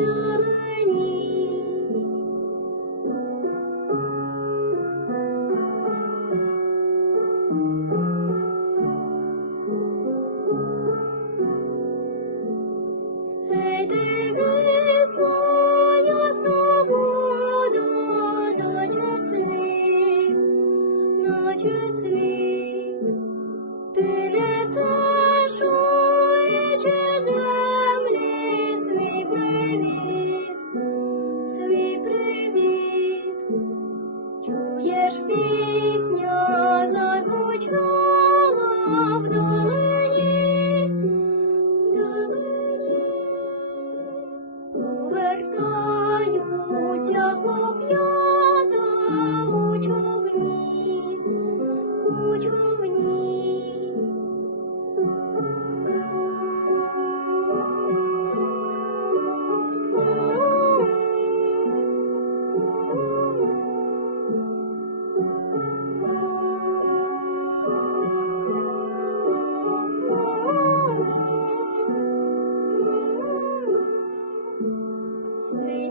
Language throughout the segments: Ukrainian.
Krishna. be.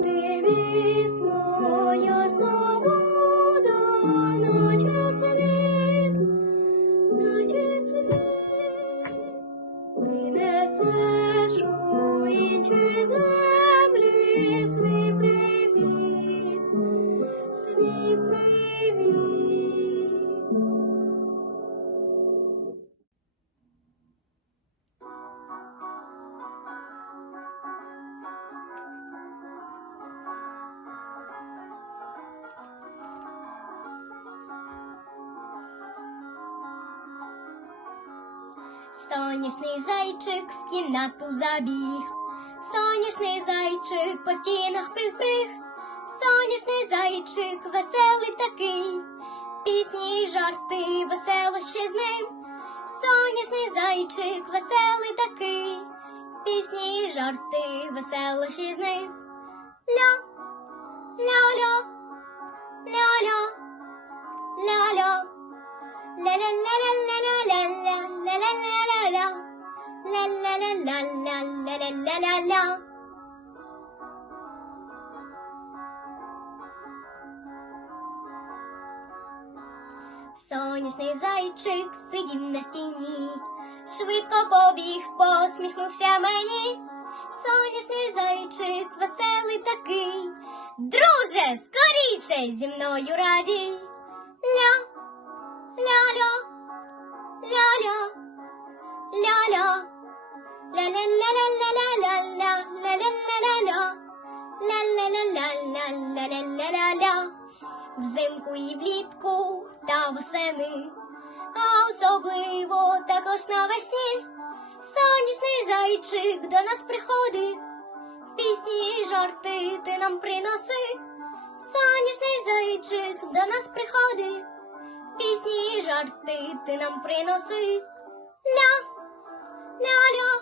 ти вісною знов. Сонячний зайчик в кімнату забіг. Сонячний зайчик по стінах пих-пих. Сонячний зайчик веселий такий. Пісні й жарти, веселощі з ним. Сонячний зайчик веселий такий. Пісні й жарти, веселощі з ним. Ля, ля-ля, ля-ля, ля-ля. La ля-ля-ля-ля-ля-ля-ля. Сонячний зайчик сидів на стіні, швидко побіг, посміхнувся мені. Сонячний зайчик веселий такий. Друже, скоріше зі мною радій. Ля, ля-ля, ля-ля, ля-ля ля-ля-ля-ля-ля-ля-ля, ля-ля-ля-ля-ля, ля-ля-ля-ля-ля-ля-ля-ля-ля. Взимку і влітку та восени, а особливо також навесні. Сонячний зайчик до нас приходить, пісні й жарти ти нам приноси. Сонячний зайчик до нас приходить, пісні й жарти ти нам приноси. Ля, ля-ля,